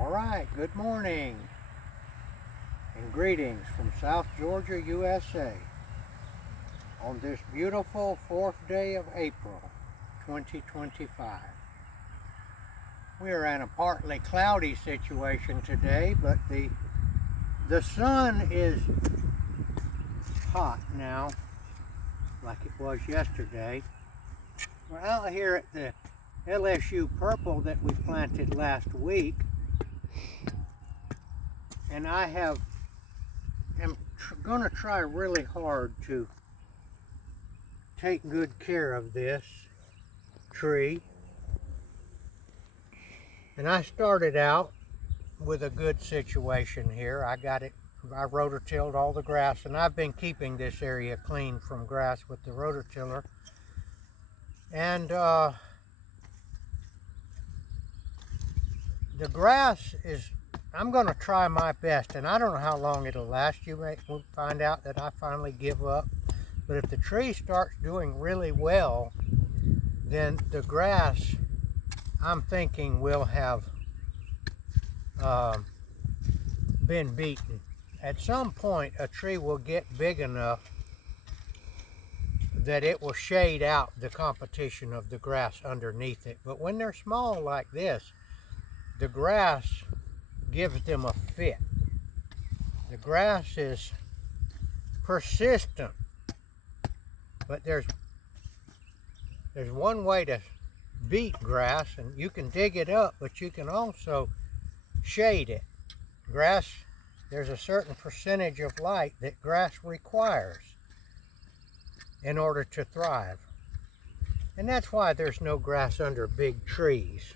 All right, good morning and greetings from South Georgia, USA on this beautiful 4th day of April 2025. We are in a partly cloudy situation today, but the sun is hot now like it was yesterday. We're out here at the LSU purple that we planted last week, and I am going to try really hard to take good care of this tree. And I started out with a good situation here. I rototilled all the grass, and I've been keeping this area clean from grass with the rototiller. And the grass is, I'm going to try my best, and I don't know how long it'll last. We'll find out that I finally give up. But if the tree starts doing really well, then the grass, I'm thinking, will have been beaten. At some point, a tree will get big enough that it will shade out the competition of the grass underneath it. But when they're small like this, the grass gives them a fit. The grass is persistent, but there's one way to beat grass, and you can dig it up, but you can also shade it. Grass, there's a certain percentage of light that grass requires in order to thrive. And that's why there's no grass under big trees.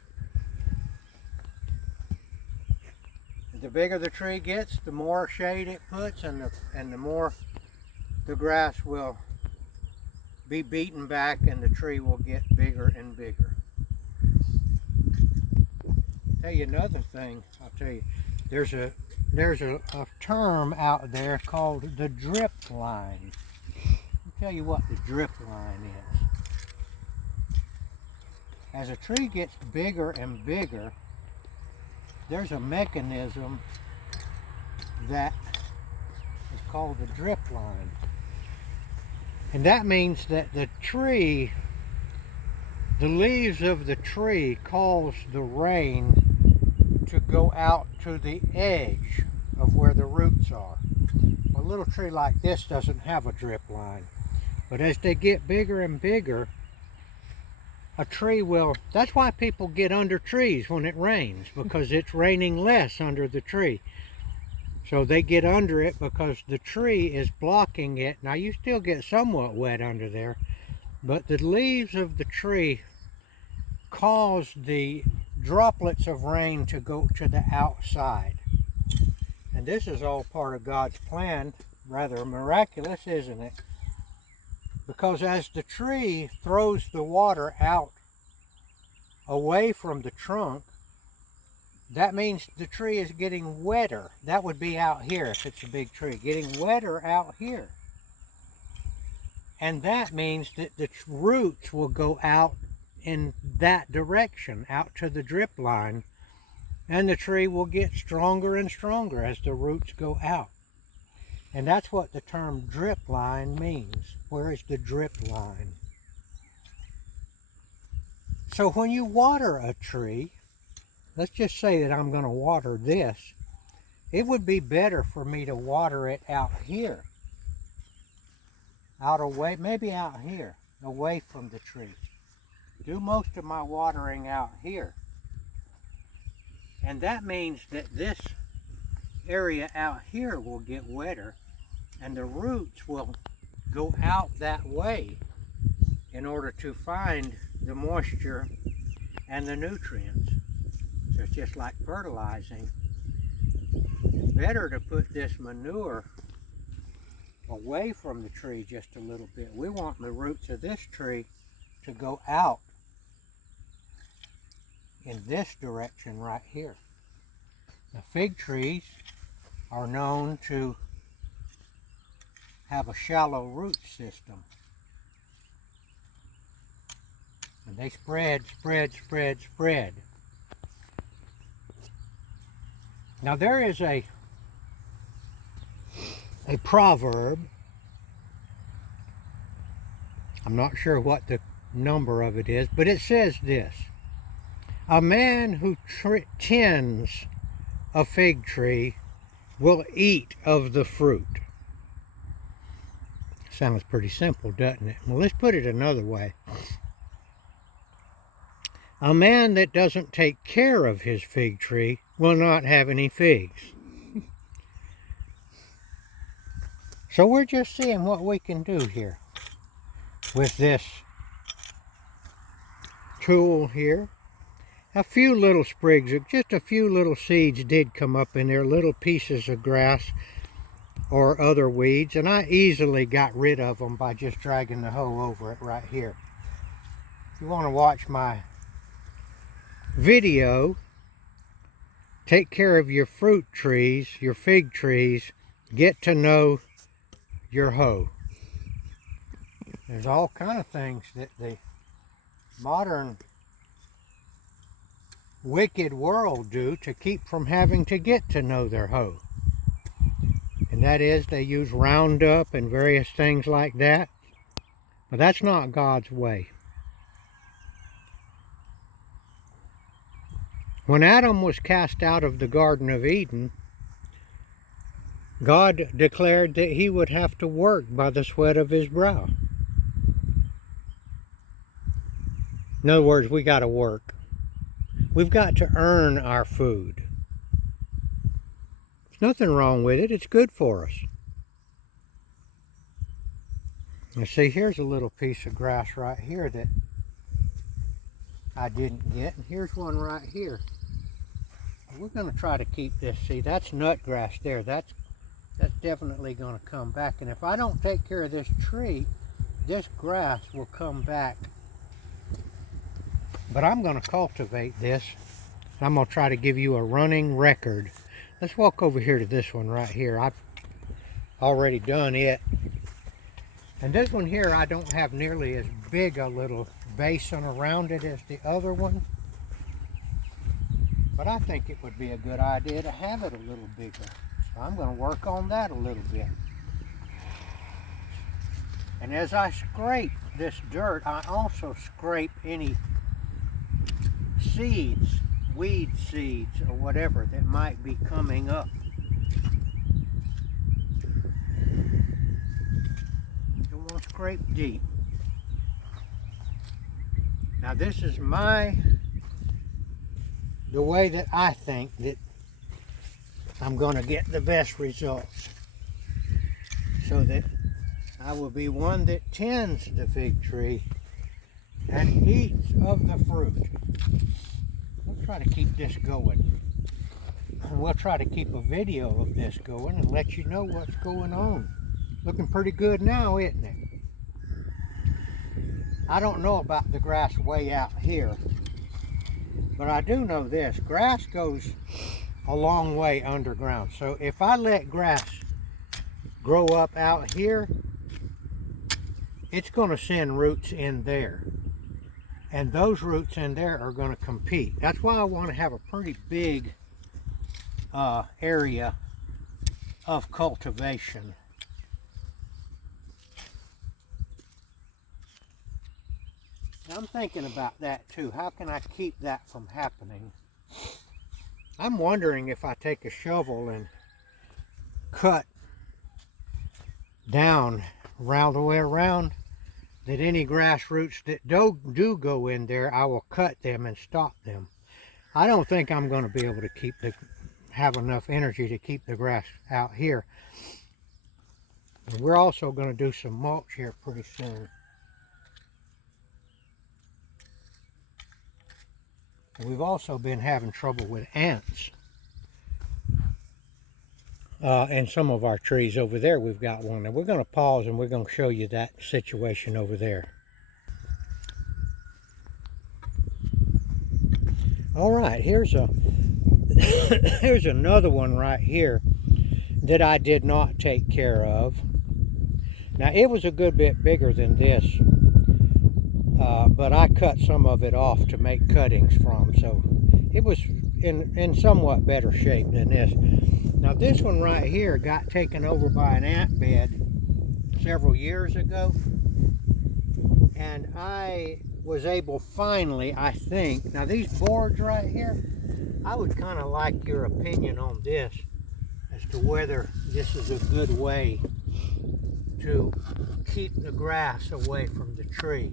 The bigger the tree gets, the more shade it puts, and the more the grass will be beaten back, and the tree will get bigger and bigger. Tell you another thing, I'll tell you, there's a term out there called the drip line. I'll tell you what the drip line is. As a tree gets bigger and bigger, there's a mechanism that is called the drip line. And that means that the leaves of the tree cause the rain to go out to the edge of where the roots are. A little tree like this doesn't have a drip line. But as they get bigger and bigger, a tree will, that's why people get under trees when it rains, because it's raining less under the tree. So they get under it because the tree is blocking it. Now you still get somewhat wet under there, but the leaves of the tree cause the droplets of rain to go to the outside. And this is all part of God's plan. Rather miraculous, isn't it? Because as the tree throws the water out away from the trunk, that means the tree is getting wetter. That would be out here if it's a big tree, getting wetter out here. And that means that the roots will go out in that direction, out to the drip line, and the tree will get stronger and stronger as the roots go out. And that's what the term drip line means. Where is the drip line? So when you water a tree, let's just say that I'm going to water this, it would be better for me to water it out here. Maybe out here, away from the tree. Do most of my watering out here. And that means that this area out here will get wetter, and the roots will go out that way in order to find the moisture and the nutrients. So it's just like fertilizing. It's better to put this manure away from the tree just a little bit. We want the roots of this tree to go out in this direction right here. The fig trees are known to have a shallow root system. And they spread. Now there is a proverb. I'm not sure what the number of it is, but it says this: a man who tends a fig tree will eat of the fruit. Sounds pretty simple, doesn't it? Well, let's put it another way. A man that doesn't take care of his fig tree will not have any figs. So we're just seeing what we can do here with this tool here. A few little sprigs, just a few little seeds did come up in there, little pieces of grass or other weeds, and I easily got rid of them by just dragging the hoe over it right here. If you want to watch my video, take care of your fruit trees, your fig trees, get to know your hoe. There's all kind of things that the modern wicked world do to keep from having to get to know their hoe. And that is, they use Roundup and various things like that. But that's not God's way. When Adam was cast out of the Garden of Eden, God declared that he would have to work by the sweat of his brow. In other words, we got to work. We've got to earn our food. There's nothing wrong with it. It's good for us. Now see, here's a little piece of grass right here that I didn't get. And here's one right here. We're going to try to keep this. See, that's nut grass there. That's definitely going to come back. And if I don't take care of this tree, this grass will come back. But I'm going to cultivate this. I'm going to try to give you a running record. Let's walk over here to this one right here. I've already done it. And this one here, I don't have nearly as big a little basin around it as the other one. But I think it would be a good idea to have it a little bigger. So I'm going to work on that a little bit. And as I scrape this dirt, I also scrape any seeds, weed seeds or whatever that might be coming up. You want to scrape deep. Now this is the way that I think that I'm going to get the best results, so that I will be one that tends the fig tree and eats of the fruit. We'll try to keep this going. And we'll try to keep a video of this going and let you know what's going on. Looking pretty good now, isn't it? I don't know about the grass way out here, but I do know this. Grass goes a long way underground. So if I let grass grow up out here, it's going to send roots in there. And those roots in there are going to compete. That's why I want to have a pretty big area of cultivation. Now, I'm thinking about that too. How can I keep that from happening? I'm wondering if I take a shovel and cut down around the way around, that any grass roots that do go in there, I will cut them and stop them. I don't think I'm going to be able to have enough energy to keep the grass out here. And we're also going to do some mulch here pretty soon. And we've also been having trouble with ants. And some of our trees over there, we've got one. And we're going to pause and we're going to show you that situation over there. All right, here's another one right here that I did not take care of. Now, it was a good bit bigger than this, but I cut some of it off to make cuttings from. So it in somewhat better shape than this. Now this one right here got taken over by an ant bed several years ago, and I was able finally, I think, now these boards right here, I would kind of like your opinion on this as to whether this is a good way to keep the grass away from the tree.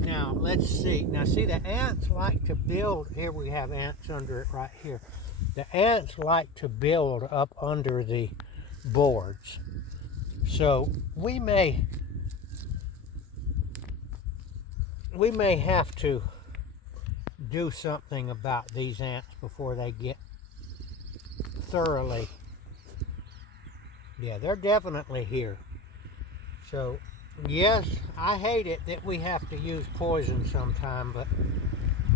Now let's see. Now see, the ants like to build, here we have ants under it right here. The ants like to build up under the boards. So we may have to do something about these ants before they get thoroughly, yeah, they're definitely here. So yes, I hate it that we have to use poison sometime, but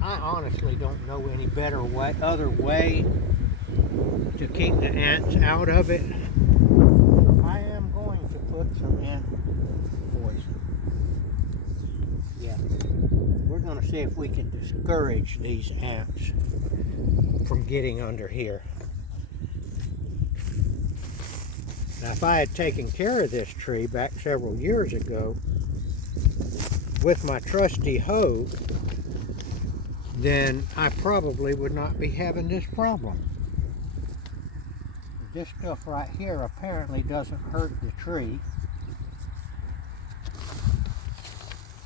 I honestly don't know any other way to keep the ants out of it. I am going to put some ant poison. Yeah, we're going to see if we can discourage these ants from getting under here. Now, if I had taken care of this tree back several years ago with my trusty hoe, then I probably would not be having this problem. This stuff right here apparently doesn't hurt the tree.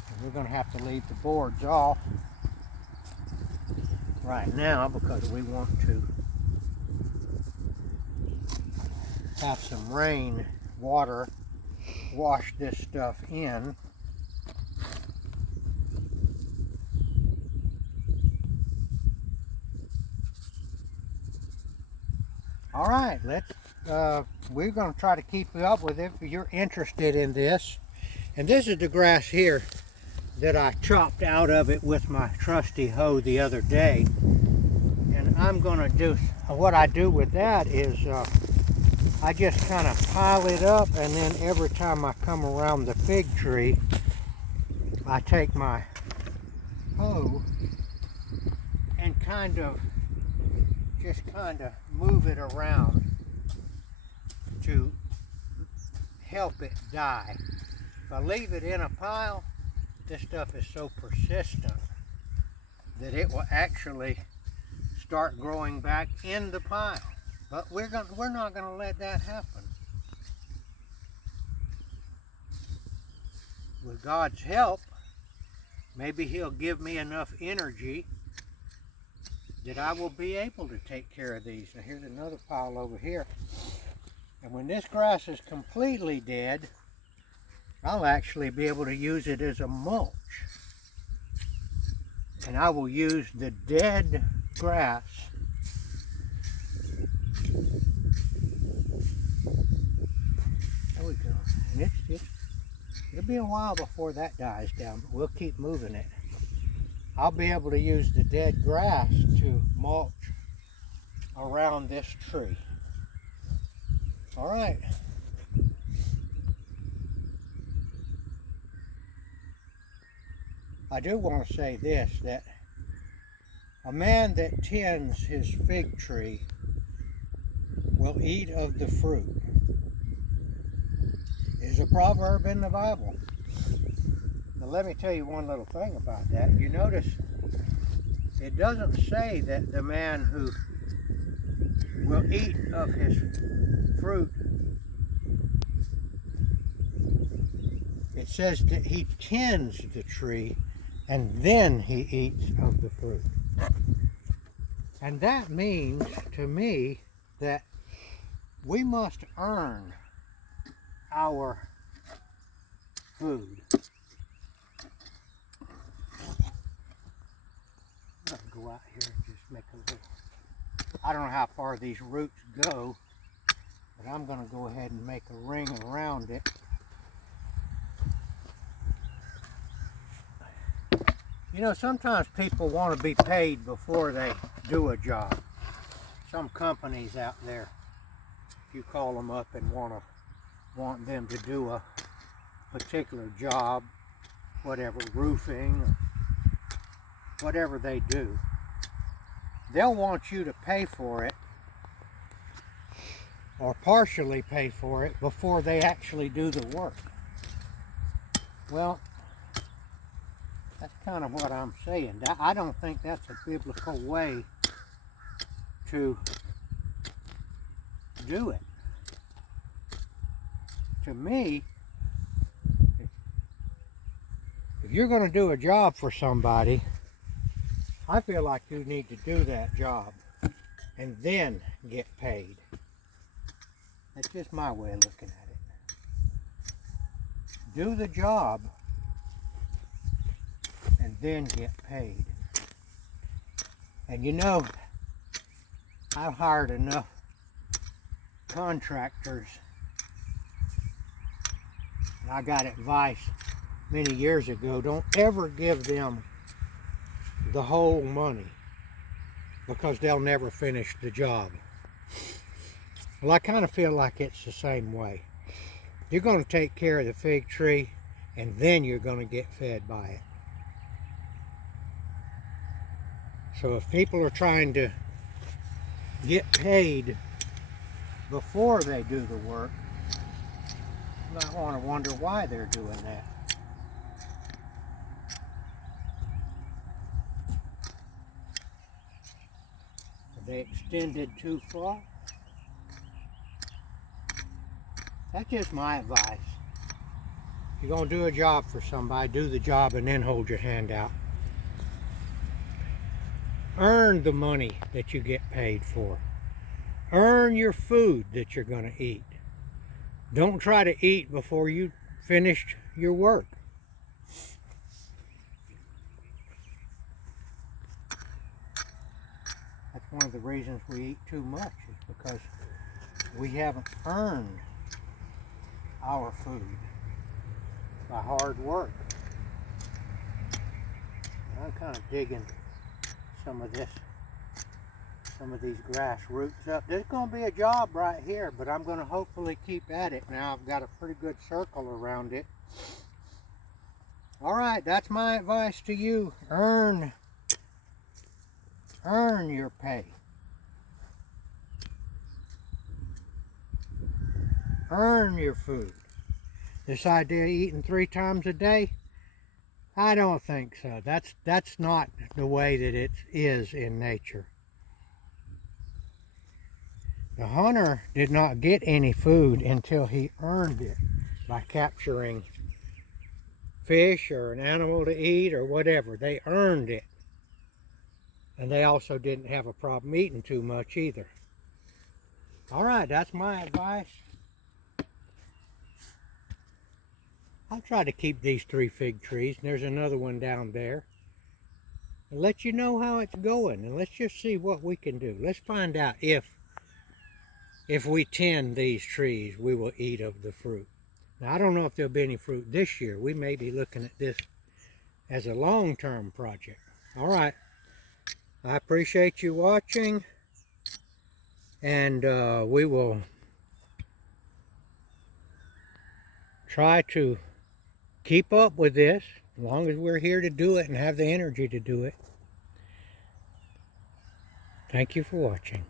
And we're going to have to leave the boards off right now because we want to have some rain water wash this stuff in. All right, we're going to try to keep you up with it if you're interested in this. And this is the grass here that I chopped out of it with my trusty hoe the other day. And I'm going to do, what I do with that is I just kind of pile it up, and then every time I come around the fig tree, I take my hoe and just kind of move it around to help it die. If I leave it in a pile, this stuff is so persistent that it will actually start growing back in the pile. But we're not going to let that happen. With God's help, maybe He'll give me enough energy that I will be able to take care of these. Now here's another pile over here. And when this grass is completely dead, I'll actually be able to use it as a mulch. And I will use the dead grass there we go. And it'll be a while before that dies down, but we'll keep moving it. I'll be able to use the dead grass to mulch around this tree. All right. I do want to say this, that a man that tends his fig tree will eat of the fruit. Is a proverb in the Bible. Now let me tell you one little thing about that. You notice it doesn't say that the man who will eat of his fruit, it says that he tends the tree and then he eats of the fruit. And that means to me that we must earn our food. I'm going to go out here and just make a little, I don't know how far these roots go, but I'm going to go ahead and make a ring around it. You know, sometimes people want to be paid before they do a job. Some companies out there, if you call them up and want them to do a particular job, whatever, roofing, or whatever they do, they'll want you to pay for it or partially pay for it before they actually do the work. Well, that's kind of what I'm saying. I don't think that's a biblical way to do it. To me, if you're going to do a job for somebody, I feel like you need to do that job and then get paid. That's just my way of looking at it. Do the job and then get paid. And you know, I've hired enough contractors, and I got advice many years ago, don't ever give them the whole money because they'll never finish the job. Well, I kind of feel like it's the same way. You're going to take care of the fig tree and then you're going to get fed by it. So if people are trying to get paid before they do the work, I want to wonder why they're doing that. Are they extended too far? That's just my advice. If you're going to do a job for somebody, do the job and then hold your hand out. Earn the money that you get paid for. Earn your food that you're going to eat. Don't try to eat before you finished your work. That's one of the reasons we eat too much, is because we haven't earned our food by hard work. I'm kind of digging some of these grass roots up. There's going to be a job right here, but I'm going to hopefully keep at it now. I've got a pretty good circle around it. All right, that's my advice to you. Earn your pay. Earn your food. This idea of eating 3 times a day, I don't think so. That's not the way that it is in nature. The hunter did not get any food until he earned it by capturing fish or an animal to eat or whatever. They earned it. And they also didn't have a problem eating too much either. All right, that's my advice. I'll try to keep these 3 fig trees, and there's another one down there, and let you know how it's going, and let's just see what we can do. Let's find out if we tend these trees, we will eat of the fruit. Now, I don't know if there'll be any fruit this year. We may be looking at this as a long-term project. All right. I appreciate you watching, and we will try to keep up with this as long as we're here to do it and have the energy to do it. Thank you for watching.